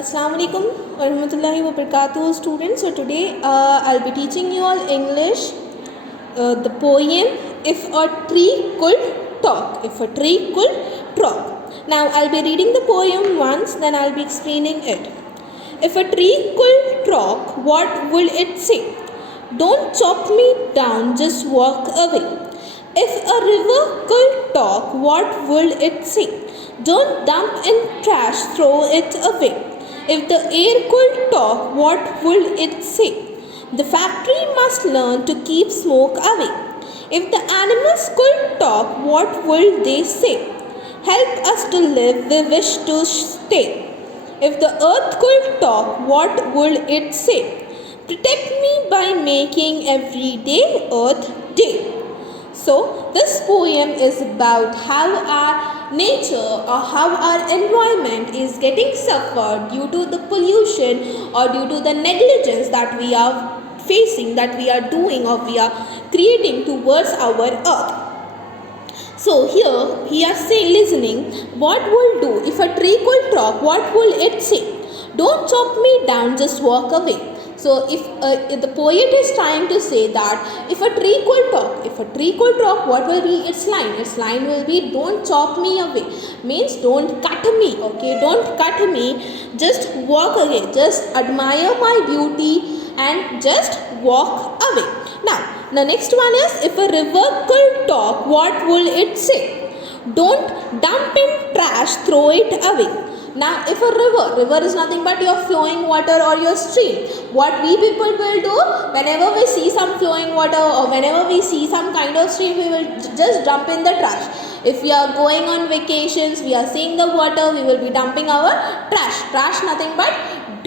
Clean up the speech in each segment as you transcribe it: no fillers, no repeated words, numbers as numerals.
Assalamu alaikum warahmatullahi wabarakatuh students. So today I'll be teaching you all English, the poem If a Tree Could Talk. If a Tree Could Talk. Now I'll be reading the poem once, then I'll be explaining it. If a tree could talk, what will it say? Don't chop me down, just walk away. If a river could talk, what will it say? Don't dump in trash, throw it away. If the air could talk, what will it say? The factory must learn to keep smoke away. If the animals could talk, what will they say? Help us to live, we wish to stay. If the earth could talk, what would it say? Protect me by making every day Earth Day. So, this poem is about how our nature or how our environment is getting suffered due to the pollution or due to the negligence that we are facing, that we are doing or we are creating towards our earth. So here he is saying, listening, what will do if a tree could talk, what will it say? Don't chop me down, just walk away. So if the poet is trying to say that if a tree could talk, what will be its line? Its line will be, don't chop me away. Means don't cut me, okay? Don't cut me, just walk away. Just admire my beauty and just walk away. Now, the next one is, if a river could talk, what will it say? Don't dump in trash, throw it away. Now, if a river is nothing but your flowing water or your stream. What we people will do, whenever we see some flowing water or whenever we see some kind of stream, we will just dump in the trash. If we are going on vacations, we are seeing the water, we will be dumping our trash. Trash nothing but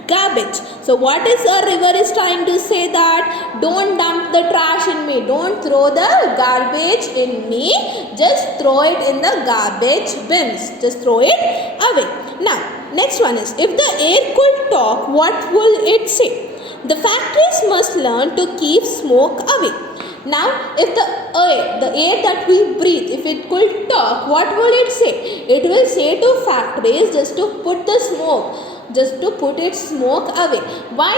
garbage. So what is a river is trying to say? That don't dump the trash in me, don't throw the garbage in me, just throw it in the garbage bins, just throw it away. Now next one is, if the air could talk, what will it say? The factories must learn to keep smoke away. Now, if the air that we breathe, if it could talk, what will it say? It will say to factories just to put the smoke, just to put its smoke away. Why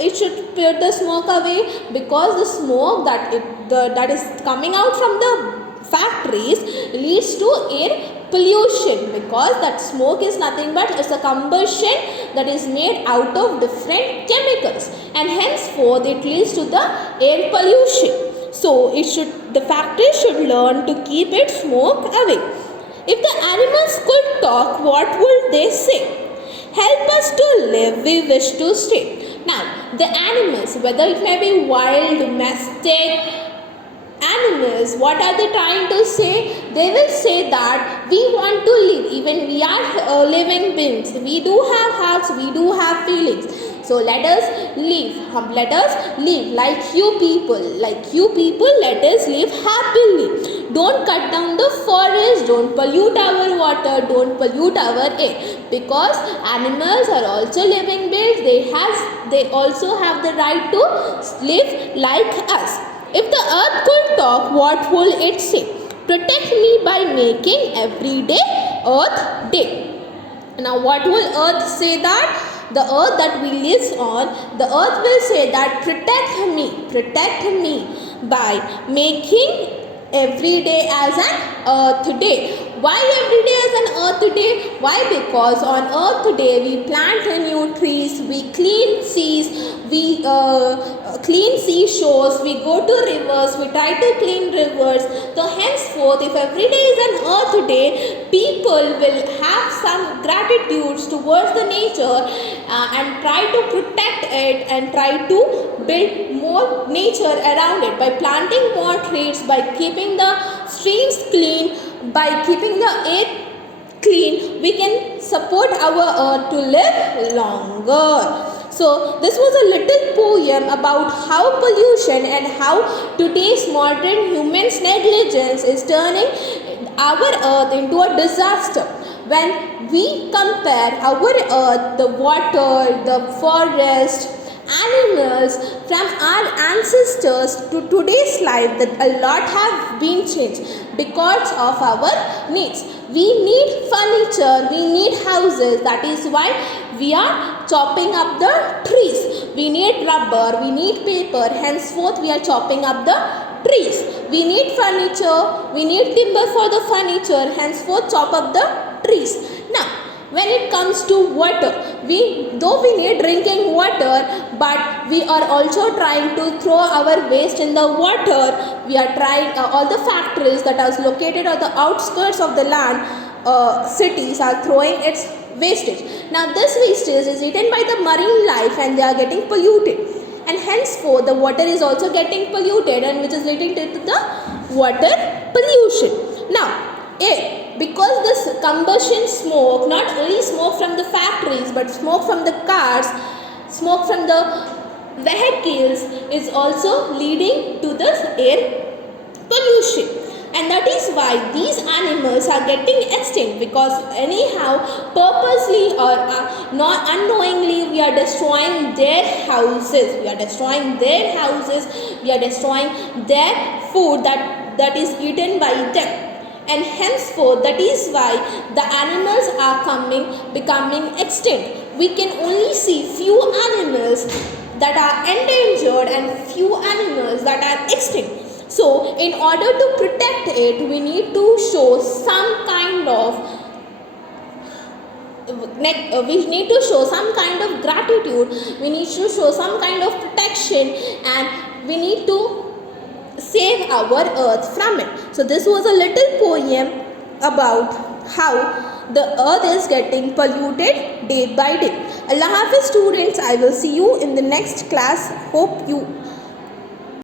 it should put the smoke away? Because the smoke that is coming out from the factories leads to air pollution, because that smoke is nothing but it's a combustion that is made out of different chemicals, and henceforth it leads to the air pollution. So the factory should learn to keep its smoke away. If the animals could talk, what would they say? Help us to live, we wish to stay. Now, the animals, whether it may be wild, domestic animals, what are they trying to say? They will say that we want to live, even we are living beings, we do have hearts, we do have feelings. So let us live, like you people, let us live happily. Don't cut down the forest, don't pollute our water, don't pollute our air, because animals are also living beings, they also have the right to live like us. If the earth could talk, what will it say? Protect me by making every day Earth Day. Now what will earth say? That the earth that we live on, the earth will say that protect me by making every day as an Earth Day. Why every day as an Earth Day? Why? Because on Earth Day we plant new trees, we clean seas, we clean seashores, we go to rivers, we try to clean rivers. So henceforth, if every day is an Earth Day, people will have some gratitude towards the nature and try to protect it and try to build more nature around it by planting more trees, by keeping the streams clean, by keeping the air clean. We can support our earth to live longer. So this was a little poem about how pollution and how today's modern humans' negligence is turning our earth into a disaster. When we compare our earth, the water, the forest, animals from our ancestors to today's life, that a lot have been changed because of our needs. We need furniture, we need houses. That is why we are chopping up the trees. We need rubber, we need paper, henceforth we are chopping up the trees. We need furniture, we need timber for the furniture, henceforth chop up the trees. Now when it comes to water, though we need drinking water, but we are also trying to throw our waste in the water. We are trying, all the factories that are located on the outskirts of the land, cities, are throwing its wastage. Now this wastage is eaten by the marine life and they are getting polluted, and henceforth the water is also getting polluted, and which is leading to the water pollution. Now because this combustion smoke, not only smoke from the factories but smoke from the cars, smoke from the vehicles, is also leading to this air pollution. And that is why these animals are getting extinct, because anyhow, purposely or not unknowingly, we are destroying their houses, we are destroying their food that is eaten by them. And henceforth, that is why the animals are becoming extinct. We can only see few animals that are endangered and few animals that are extinct. So in order to protect it, we need to show some kind of gratitude, we need to show some kind of protection, and we need to save our earth from it. So this was a little poem about how the earth is getting polluted day by day. Allah Hafiz students, I will see you in the next class. Hope you